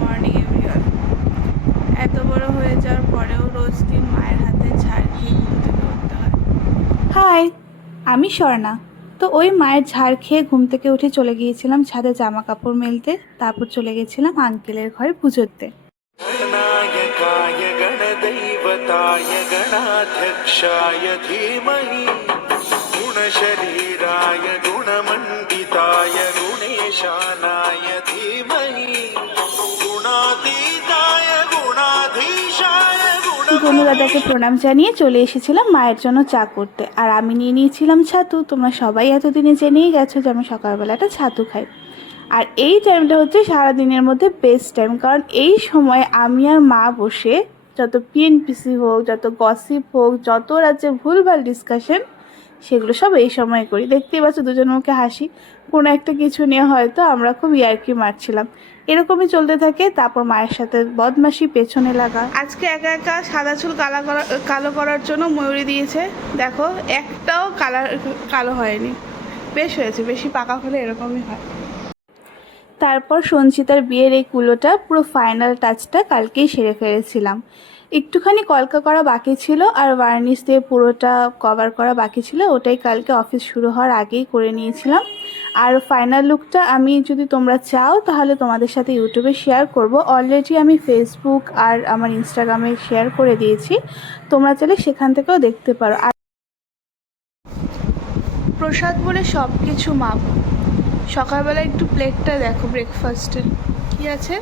Morning everyone. এত বড় হয়ে যাওয়ার পরেও রোজ দিন মায়ের হাতে ঝাড় খেয়ে ঘুম থেকে উঠতে হয়। হাই, আমি স্বর্ণা। তো ওই মায়ের ঝাড় খেয়ে ঘুম থেকে উঠে চলে গিয়েছিলাম ছাদে জামা কাপড় মেলতে। তারপর চলে গেছিলাম আঙ্কেলের ঘরে পুজো দিতে। गणनायकाय गणदैवताय गणाध्यक्षाय धीमहि गुणशरीराय गुणमण्डिताय गुणेशानाय धीमहि गुणातीताय गुणाधीशाय গনু দাদাকে প্রণাম জানিয়ে চলে এসেছিলাম মায়ের জন্য চা করতে। আর আমি নিয়ে নিয়েছিলাম ছাতু। তোমরা সবাই এতদিনে জেনেই গেছো যে আমি সকালবেলাটা ছাতু খাই। আর এই টাইমটা হচ্ছে সারাদিনের মধ্যে বেস্ট টাইম, কারণ এই সময় আমি আর মা বসে যত পিএনপিসি হোক, যত গসিপ হোক, যত রাজ্যের ভুলভাল ডিসকাশন, সেগুলো সব এই সময় করি। দেখতেই পাচ্ছ দুজনের মুখে হাসি। কোনো একটা কিছু নিয়ে হয়তো আমরা খুব ইয়ার্কি মারছিলাম। এরকমই চলতে থাকে। তারপর মায়ের সাথে বদমাশি, পেছনে লাগা। আজকে একা একা সাদা চুল কালো করার জন্য ময়ূরী দিয়েছে। দেখো একটাও কালো হয়নি, বেশ হয়েছে। বেশি পাকা হলে এরকমই হয়। তারপর সঞ্চিতার বিয়ের এই কুলোটা পুরো ফাইনাল টাচটা কালকেই সেরে ফেলেছিলাম। একটুখানি কলকা করা বাকি ছিল আর ভার্নিশ দিয়ে পুরোটা কভার করা বাকি ছিল। ওটাই কালকে অফিস শুরু হওয়ার আগেই করে নিয়েছিলাম। আর ফাইনাল লুকটা আমি, যদি তোমরা চাও তাহলে তোমাদের সাথে ইউটিউবে শেয়ার করব। অলরেডি আমি ফেসবুক আর আমার ইনস্টাগ্রামে শেয়ার করে দিয়েছি, তোমরা চাইলে সেখান থেকেও দেখতে পারো। আর প্রসাদ বলে সব কিছু মাপ। সকালবেলা একটু প্লেটটা দেখো, ব্রেকফাস্টের কি আছে,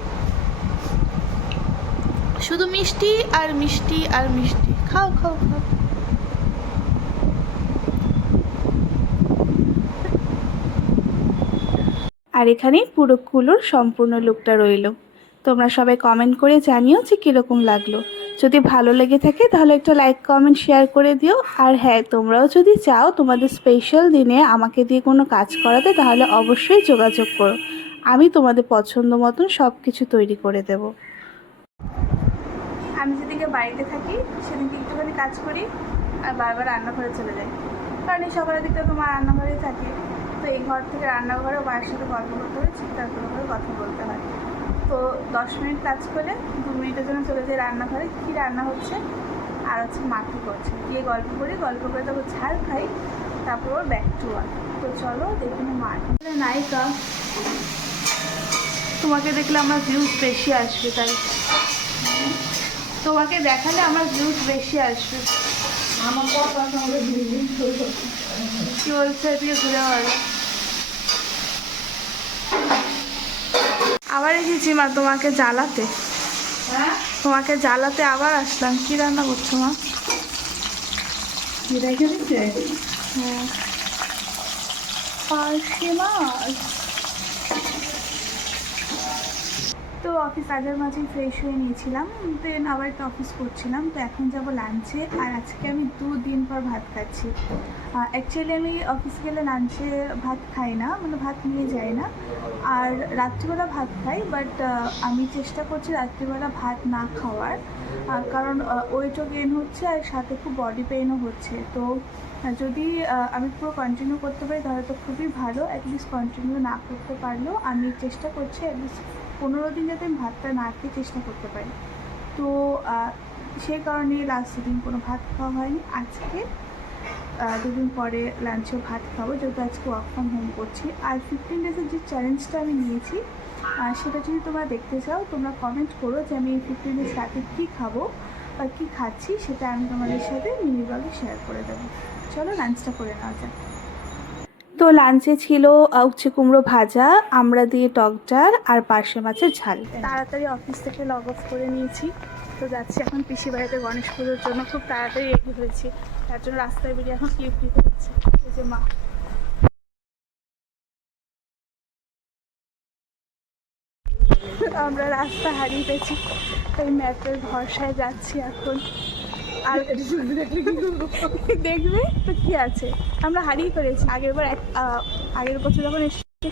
শুধু মিষ্টি আর মিষ্টি আর মিষ্টি। খাও খাও খাও। আর এখানেই পুরো কুলোর সম্পূর্ণ লুকটা রইল। তোমরা সবাই কমেন্ট করে জানিও যে কীরকম লাগলো। যদি ভালো লেগে থাকে তাহলে একটা লাইক, কমেন্ট, শেয়ার করে দিও। আর হ্যাঁ, তোমরাও যদি চাও তোমাদের স্পেশাল দিনে আমাকে দিয়ে কোনো কাজ করাতে, তাহলে অবশ্যই যোগাযোগ করো। আমি তোমাদের পছন্দ মতন সব কিছু তৈরি করে দেব। আমি যেদিকে বাড়িতে থাকি সেদিকে একটুখানি কাজ করি আর বারবার রান্নাঘরে চলে যাই, কারণ এই সকালের দিকটা তোমার রান্নাঘরেই থাকে। তো এই ঘর থেকে রান্নাঘরে মায়ের সাথে গল্প করতে হয়, চিৎকার করে কথা বলতে হয়। তো 10 মিনিট কাজ করে 2 মিনিটের জন্য চলে যাই রান্নাঘরে, কী রান্না হচ্ছে আর হচ্ছে মা কী করছে, গিয়ে গল্প করে তারপর ঝাল খাই, তারপর ব্যাক টু ওয়ার্ক। তো চলো দেখুন মা নায়িকা। তোমাকে দেখলে আমার ভিউজ বেশি আসবে, তাই তোমাকে দেখালে আমার ভিউজ বেশি আসবে। আমার কি বলছে, এদিকে ঘুরে পারবে। আবার এসেছি মা তোমাকে জ্বালাতে। তোমাকে জ্বালাতে আবার আসলাম। কি রান্না করছো মা? হ্যাঁ, পার্শে মাছ। তো অফিস আগের মাঝেই ফ্রেশ হয়ে নিয়েছিলাম, দেন আবার একটু অফিস করছিলাম। তো এখন যাব লাঞ্চে। আর আজকে আমি 2 দিন পর ভাত খাচ্ছি। অ্যাকচুয়ালি আমি অফিস গেলে লাঞ্চে ভাত খাই না, মানে ভাত নিয়ে যাই না। আর রাত্রিবেলা ভাত খাই, বাট আমি চেষ্টা করছি রাত্রিবেলা ভাত না খাওয়ার, কারণ ওয়েটও গেইন হচ্ছে আর সাথে খুব বডি পেইনও হচ্ছে। তো যদি আমি পুরো কন্টিনিউ করতে পারি তাহলে তো খুবই ভালো। অ্যাটলিস্ট কন্টিনিউ না করতে পারলেও আমি চেষ্টা করছি অ্যাটলিস্ট 15 দিন যাতে আমি ভাতটা না খেয়ে চেষ্টা করতে পারি। তো সেই কারণে লাস্ট দিন কোনো ভাত খাওয়া হয়নি। আজকে 2 দিন পরে লাঞ্চেও ভাত খাবো, যেহেতু আজকে ওয়ার্ক ফ্রম হোম করছি। আর 15 ডেজের যে চ্যালেঞ্জটা আমি নিয়েছি সেটা যদি তোমরা দেখতে চাও, তোমরা কমেন্ট করো যে আমি 15 ডেজ রাতে কী খাবো বা কী খাচ্ছি, সেটা আমি তোমাদের সাথে মিনি ব্লগে শেয়ার করে দেবো। চলো লাঞ্চটা করে নেওয়া যাক। তো লাঞ্চে ছিল উচ্ছে কুমড়ো ভাজা, আমড়া দিয়ে টক ডাল আর পার্শে মাছের ঝাল। তাড়াতাড়ি অফিস থেকে লগ অফ করে নিয়েছি। তো যাচ্ছি এখন পিসি বাড়িতে গণেশ পুজোর জন্য। খুব তাড়াতাড়ি রেডি হয়েছি, তার জন্য রাস্তায় বেরিয়ে এখন ক্লিপ দিতে হচ্ছে। এই যে মা। আমরা রাস্তা হারিয়ে পেয়েছি, তাই ম্যাপের ভরসায় যাচ্ছি এখন। আর দেখবে তো কি আছে, আমরা হারিয়ে ফেলেছি। আগের বছর যখন এসেছি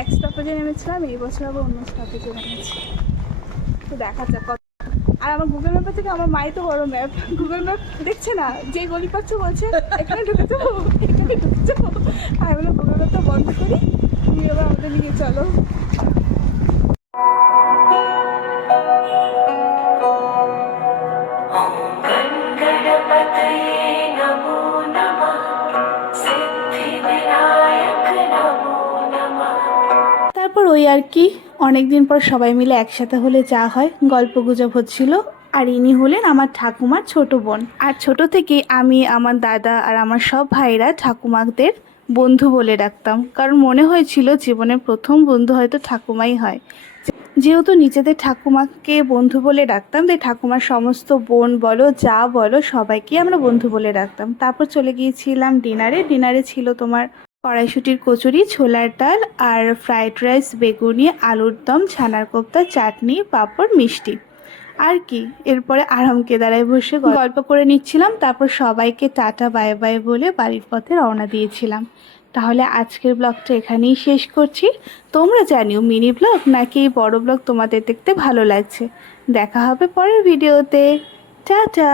1 স্টপেজে নেমেছিলাম, এই বছর আবার অন্য স্টপেজে নেমেছি। তো দেখা যাক। আর আমার গুগল ম্যাপের থেকে আমার মাই তো বড় ম্যাপ। গুগল ম্যাপ দেখছে না, যে গলি পাচ্ছে বলছে এখানে ঢুকে যাবো, এখানে ঢুকে যাবো। আমি বললাম গুগল ম্যাপটা বন্ধ করি, তুমি এবার আমাদের নিয়ে চলো। আর কি, অনেক দিন পর সবাই মিলে একসাথে হলে যা হয়, গল্প গুজব হচ্ছিল। আর ইনি হলেন আমার ঠাকুমার ছোট বোন। আর ছোট থেকে আমি, আমার দাদা আর আমার সব ভাইরা ঠাকুমাদের বন্ধু বলে ডাকতাম, কারণ মনে হয়েছিল জীবনের প্রথম বন্ধু হয়তো ঠাকুমাই হয়। যেহেতু নিজেদের ঠাকুমাকে বন্ধু বলে ডাকতাম, তাই ঠাকুমার সমস্ত বোন বলো, যা বলো, সবাইকে আমরা বন্ধু বলে ডাকতাম। তারপর চলে গিয়েছিলাম ডিনারে ছিল তোমার কড়াইশুটির কচুরি, ছোলার ডাল আর ফ্রাইড রাইস, বেগুনি, আলুর দম, ছানার কোপ্তা, চাটনি, পাঁপড়, মিষ্টি। আর কি, এরপরে আরাম কেদারায় বসে গল্প করে নিচ্ছিলাম। তারপর সবাইকে টাটা বাই বাই বলে বাড়ির পথে রওনা দিয়েছিলাম। তাহলে আজকের ব্লগটা এখানেই শেষ করছি। তোমরা জানিও মিনি ব্লগ নাকি এই বড় ব্লগ তোমাদের দেখতে ভালো লাগছে। দেখা হবে পরের ভিডিওতে। টাটা।